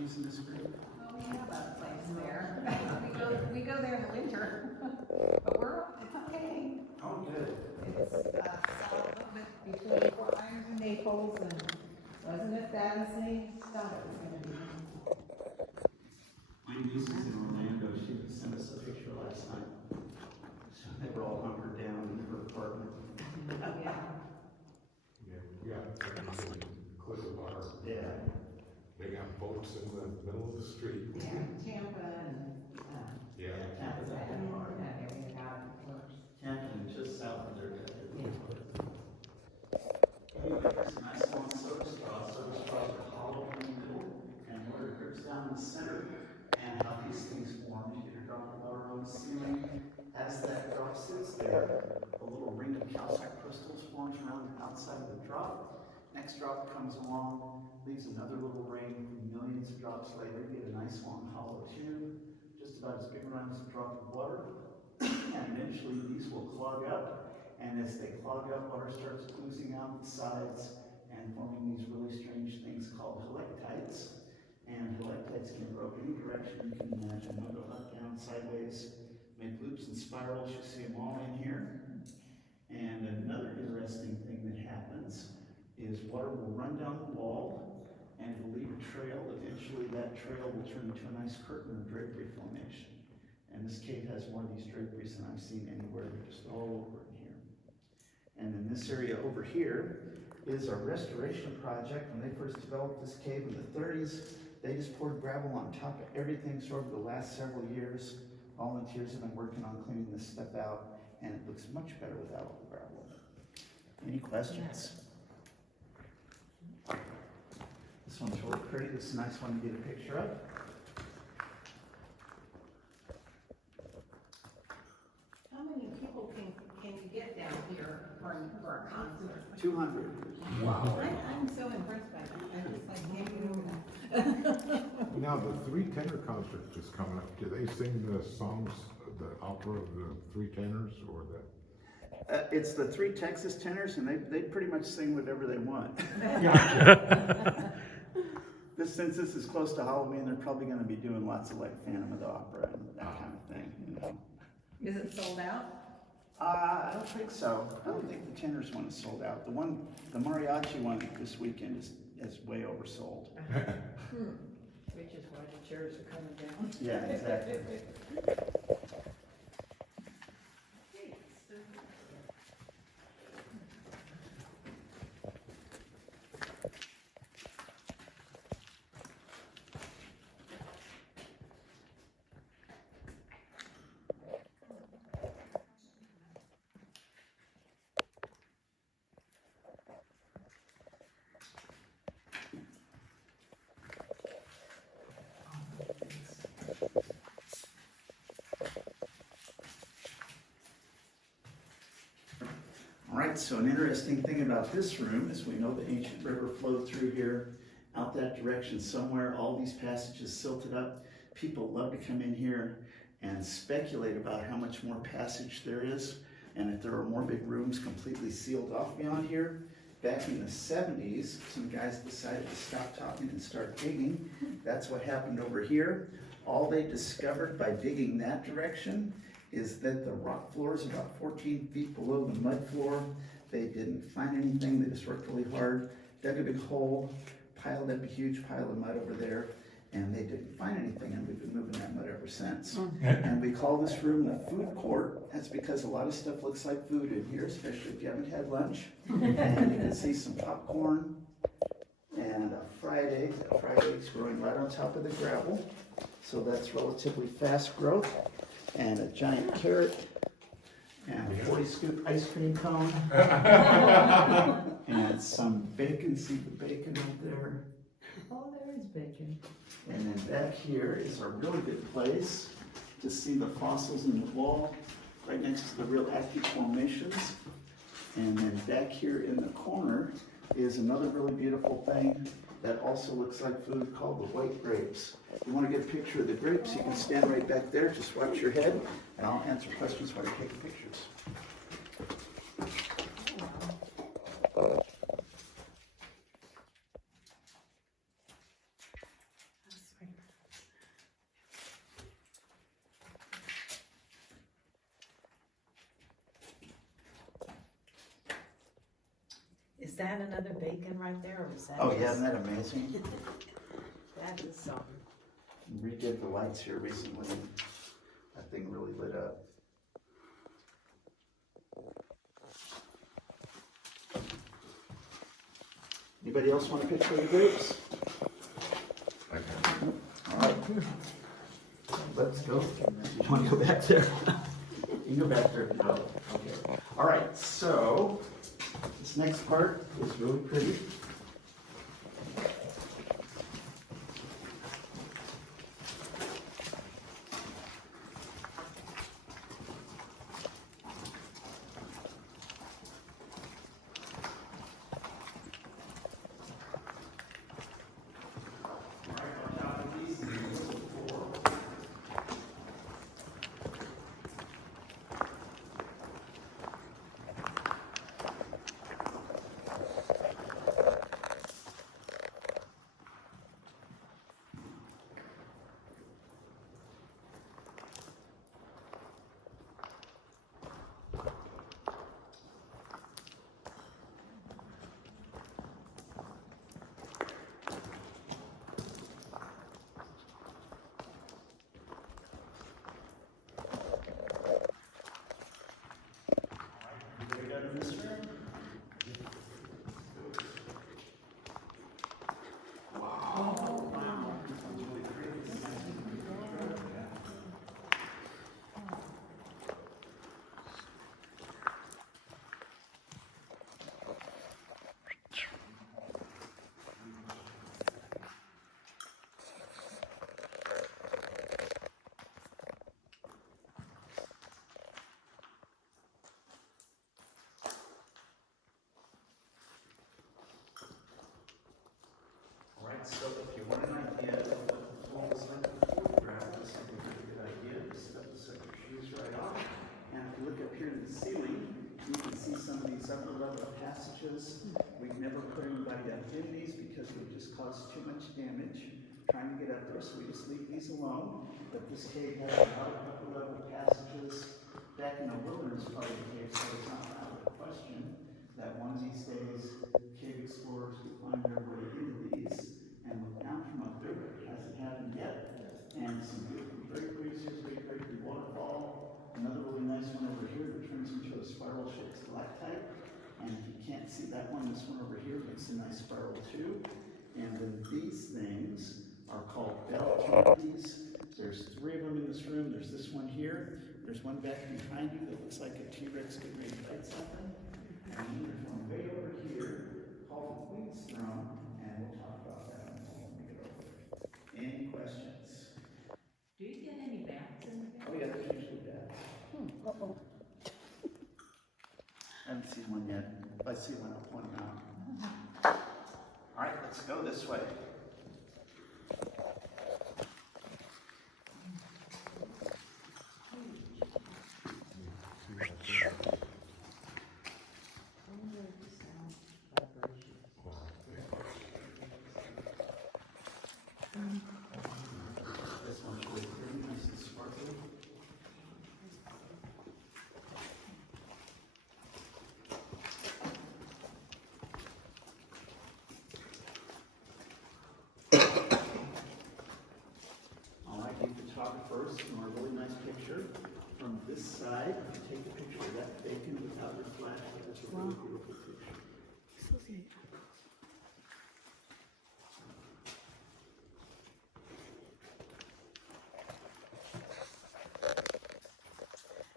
using this creek? Well, we have a place there. we go there in the winter, but it's okay. Oh, good. It's a little bit between Fort Myers and Naples, and wasn't as bad as they thought it was going to be. My niece is in Orlando. She sent us a picture last night. So they were all hunkered down in her apartment. Yeah. Clear water. Yeah. They got boats in the middle of the street. Yeah, Tampa and Yeah. Tampa's up in that Florida. area got it worse. Tampa and just south of there. Yeah. There's a nice long soda straw. Soda straws are hollow in the middle, and water drips down in the center. And how these things form, you get a drop of water on the ceiling. As that drop sits there, a little ring of calcite crystals forms around the outside of the drop. Next drop comes along, leaves another little ring. Millions of drops later, you get a nice long hollow tube, just about as big around as a drop of water. And eventually these will clog up, and as they clog up, water starts oozing out the sides and forming these really strange things called helictites. And helictites can grow any direction you can imagine. They'll go up, down, sideways, make loops and spirals. You see them all in here. And another interesting thing that happens is water will run down the wall and it'll leave a trail. Eventually that trail will turn into a nice curtain or drapery formation. And this cave has more of these draperies than I've seen anywhere. They're just all over in here. And then this area over here is a restoration project. When they first developed this cave in the 30s, they just poured gravel on top of everything. So over the last several years, volunteers have been working on cleaning this stuff out, and it looks much better without all the gravel. Any questions? This one's really pretty. This is a nice one to get a picture of. How many people can you get down here for a concert? 200. Wow. I'm so impressed by that. I just like can't get over that. Now, the three tenor concert is coming up. Do they sing the songs, the opera of the three tenors, or the? It's the three Texas tenors, and they pretty much sing whatever they want. Since this is close to Halloween, they're probably going to be doing lots of like Phantom of the Opera and that kind of thing. You know. Is it sold out? I don't think so. I don't think the tenors one is sold out. The mariachi one this weekend is way oversold. Which is why the chairs are coming down. Yeah, exactly. All right, so an interesting thing about this room is we know the ancient river flowed through here, out that direction somewhere, all these passages silted up. People love to come in here and speculate about how much more passage there is, and if there are more big rooms completely sealed off beyond here. Back in the 70s, some guys decided to stop talking and start digging. That's what happened over here. All they discovered by digging that direction is that the rock floor is about 14 feet below the mud floor. They didn't find anything. They just worked really hard, dug a big hole, piled up a huge pile of mud over there, and they didn't find anything, and we've been moving that mud ever since. And we call this room the food court. That's because a lot of stuff looks like food in here, especially if you haven't had lunch. And you can see some popcorn and a fried egg. That fried egg's growing right on top of the gravel, so that's relatively fast growth. And a giant carrot, and a 40 scoop ice cream cone, and some bacon. See the bacon out there? Oh, there is bacon. And then back here is a really good place to see the fossils in the wall, right next to the real active formations. And then back here in the corner is another really beautiful thing that also looks like food called the white grapes. If you want to get a picture of the grapes, you can stand right back there, just watch your head, and I'll answer questions while you're taking pictures. that another bacon right there, or is that? Oh, yeah, just- isn't that amazing? That is something. Redid the lights here recently. That thing really lit up. Anybody else want a picture of the grapes? All right. Let's go. You want to go back there? You can go back there. No. Okay. All right, so this next part is really pretty. So if you want an idea of what the flow is like before the ground, this would be a pretty good idea. Just set your shoes right off. And if you look up here to the ceiling, you can see some of these upper level passages. We've never put anybody up in these because we just caused too much damage trying to get up there, so we just leave these alone. But this cave has a lot of upper level passages back in the wilderness part of the cave, so it's not out of the question that one of these days cave explorers will find their way into these and look down from up there, but it hasn't happened yet. And some beautiful draperies, here's a big drapery waterfall. Another really nice one over here that turns into a spiral-shaped stalactite. And if you can't see that one, this one over here makes a nice spiral too. And then these things are called bell canopies. There's 3 of them in this room. There's this one here. There's one back behind you that looks like a T-Rex getting ready to fight something. And then there's one way over here called the Queen's Throne, and we'll talk about that when we get over there. Any questions? Do you get any bats in the Oh yeah, there's usually bats. I haven't seen one yet. If I see one, I'll point them out. All right, let's go this way. This one's really pretty, nice and sparkly. All right, you photographers, from a really nice picture from this side. If you take a picture of that bacon without your flash, that's a really beautiful picture.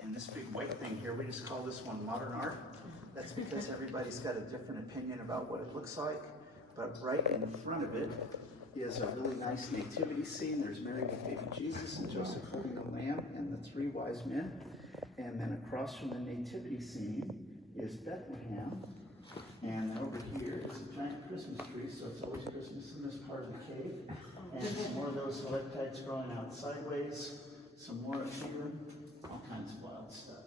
And this big white thing here, we just call this one modern art. That's because everybody's got a different opinion about what it looks like. But right in front of it is a really nice nativity scene. There's Mary with baby Jesus and Joseph holding the lamb and the 3 wise men. And then across from the nativity scene is Bethlehem. And then over here is a giant Christmas tree, so it's always Christmas in this part of the cave. And some more of those stalactites growing out sideways, some more up here, all kinds of wild stuff.